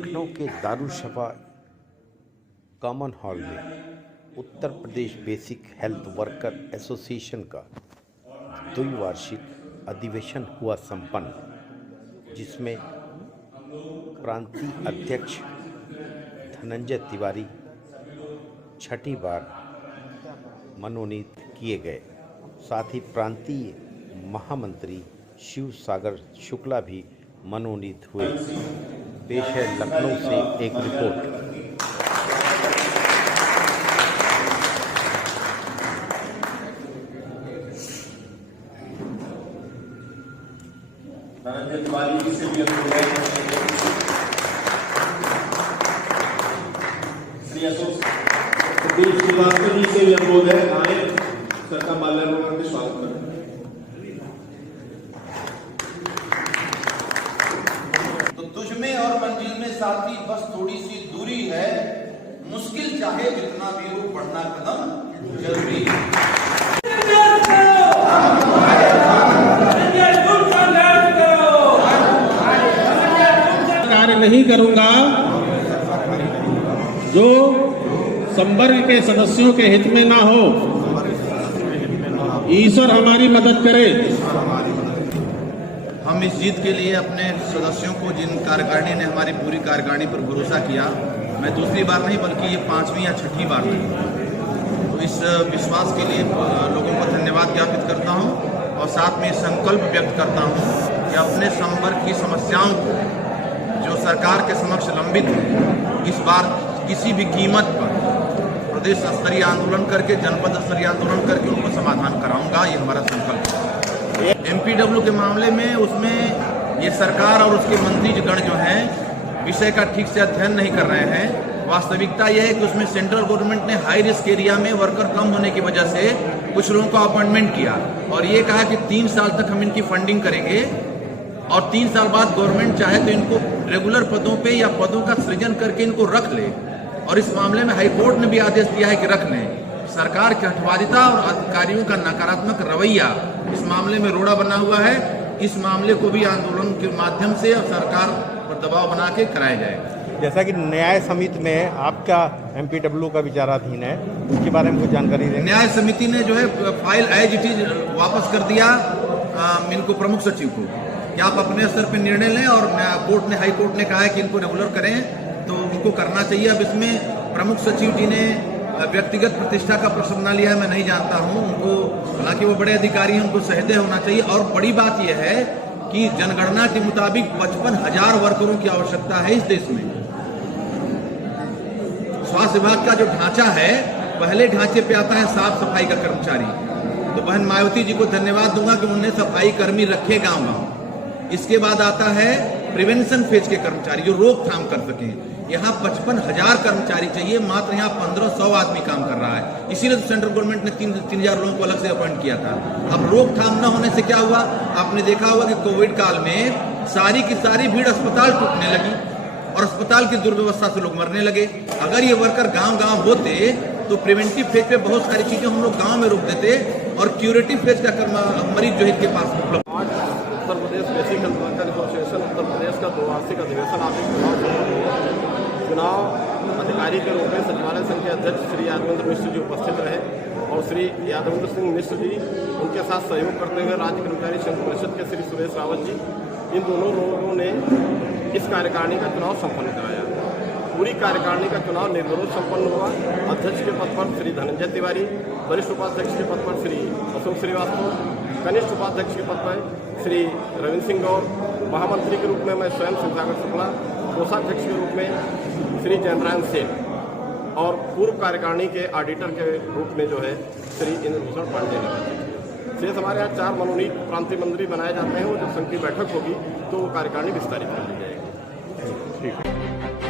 लखनऊ के Darushifa common hall में Uttar Pradesh basic health worker association का द्विवार्षिक अधिवेशन हुआ संपन्न, जिसमें प्रांतीय अध्यक्ष धनंजय तिवारी छठी बार मनोनीत किए गए। साथ ही प्रांतीय महामंत्री शिव सागर शुक्ला भी मनोनीत हुए। पेश है लखनऊ से एक रिपोर्ट। धनंजय तिवारी जी से भी अनुरोध है, श्री अशोक श्रीवास्तव जी से भी अनुरोध है, आए सर का माल्यार्पण करके स्वागत करें। तो तुझमें और मंजिल में साथी बस थोड़ी सी दूरी है, मुश्किल चाहे जितना भी हो बढ़ना कदम जरूरी है। कार्य नहीं करूंगा जो संवर्ग के सदस्यों के हित में ना हो। ईश्वर हमारी मदद करे। हम इस जीत के लिए अपने सदस्यों को, जिन कार्यकारिणी ने हमारी पूरी कार्यकारिणी पर भरोसा किया, मैं दूसरी बार नहीं बल्कि ये 5वीं या 6ठी बार नहीं, तो इस विश्वास के लिए लोगों को धन्यवाद ज्ञापित करता हूं और साथ में संकल्प व्यक्त करता हूं कि अपने संवर्ग की समस्याओं को जो सरकार के समक्ष लंबित है, इस बार किसी भी कीमत पर प्रदेश स्तरीय आंदोलन करके, जनपद स्तरीय आंदोलन करके उनको समाधान कराऊंगा। ये हमारा संकल्प है। एमपीडब्ल्यू के मामले में उसमें ये सरकार और उसके मंत्रीगण जो हैं विषय का ठीक से अध्ययन नहीं कर रहे हैं। वास्तविकता यह है कि उसमें सेंट्रल गवर्नमेंट ने हाई रिस्क एरिया में वर्कर कम होने की वजह से कुछ लोगों का अपॉइंटमेंट किया और ये कहा कि 3 साल तक हम इनकी फंडिंग करेंगे और 3 साल बाद गवर्नमेंट चाहे तो इनको रेगुलर पदों पे या पदों का सृजन करके इनको रख ले। और इस मामले में हाईकोर्ट ने भी आदेश दिया है कि रख लें। सरकार की हठवादिता और अधिकारियों का नकारात्मक रवैया इस मामले में रोड़ा बना हुआ है। इस मामले को भी आंदोलन के माध्यम से सरकार पर दबाव बना के कराया जाए। जैसा कि न्याय समिति में आपका एमपीडब्ल्यू का विचाराधीन है, उसके बारे में कुछ जानकारी दें। न्याय समिति ने जो है फाइल एज इट इज वापस कर दिया इनको प्रमुख सचिव को कि आप अपने स्तर पर निर्णय लें, और कोर्ट ने, हाई कोर्ट ने कहा है कि इनको रेगुलर करें तो उनको करना चाहिए। अब इसमें प्रमुख सचिव जी ने व्यक्तिगत प्रतिष्ठा का प्रश्न न लिया है, मैं नहीं जानता हूं उनको, हालांकि वो बड़े अधिकारी हैं, उनको सहदय होना चाहिए। और बड़ी बात यह है कि जनगणना के मुताबिक 55,000 वर्करों की आवश्यकता है इस देश में। स्वास्थ्य विभाग का जो ढांचा है, पहले ढांचे पे आता है साफ सफाई का कर्मचारी। तो बहन मायावती जी को धन्यवाद दूंगा कि उन्होंने सफाई कर्मी रखे गांव गांव। इसके बाद आता है प्रिवेंशन फेज के कर्मचारी जो रोकथाम कर सकें। यहाँ 55,000 कर्मचारी चाहिए, मात्र यहाँ 1500 आदमी काम कर रहा है। इसीलिए तो सेंट्रल गवर्नमेंट ने 3,000 लोगों को अलग से अपॉइंट किया था। अब रोकथाम न होने से क्या हुआ, आपने देखा होगा कि कोविड काल में सारी की सारी भीड़ अस्पताल टूटने लगी और अस्पताल की दुर्व्यवस्था से लोग मरने लगे। अगर ये वर्कर गांव गांव होते तो प्रिवेंटिव फेज पे बहुत सारी चीजें हम लोग गांव में रोक देते और क्यूरेटिव फेज का मरीज जो है इनके पास उपलब्ध। Uttar Pradesh basic health worker association Uttar Pradesh का द्विवार्षिक अधिवेशन आज चुनाव अधिकारी के रूप में सचिवालय संघ के अध्यक्ष श्री यादवेंद्र मिश्र जी उपस्थित रहे और श्री यादवेंद्र सिंह मिश्र जी, उनके साथ सहयोग करते हुए राज्य कर्मचारी संघ परिषद के श्री सुरेश रावत जी, इन दोनों लोगों ने इस कार्यकारिणी का चुनाव संपन्न कराया। पूरी कार्यकारिणी का चुनाव निर्विरोध संपन्न हुआ। अध्यक्ष के पद पर श्री धनंजय तिवारी, वरिष्ठ उपाध्यक्ष के पद पर श्री अशोक श्रीवास्तव, कनिष्ठ उपाध्यक्ष के पद पर श्री रविंद्र सिंह गौर, महामंत्री के रूप में मैं स्वयं शिव सागर शुक्ला, कोषाध्यक्ष के रूप में श्री जयनारायण सेन और पूर्व कार्यकारिणी के ऑडिटर के रूप में जो है श्री इंद्रभूषण पांडे ने। शेष हमारे यहाँ 4 मनोनीत प्रांतीय मंत्री बनाए जाते हैं और जब संघ की बैठक होगी तो वो कार्यकारिणी विस्तारित कर दी जाएगी। ठीक है।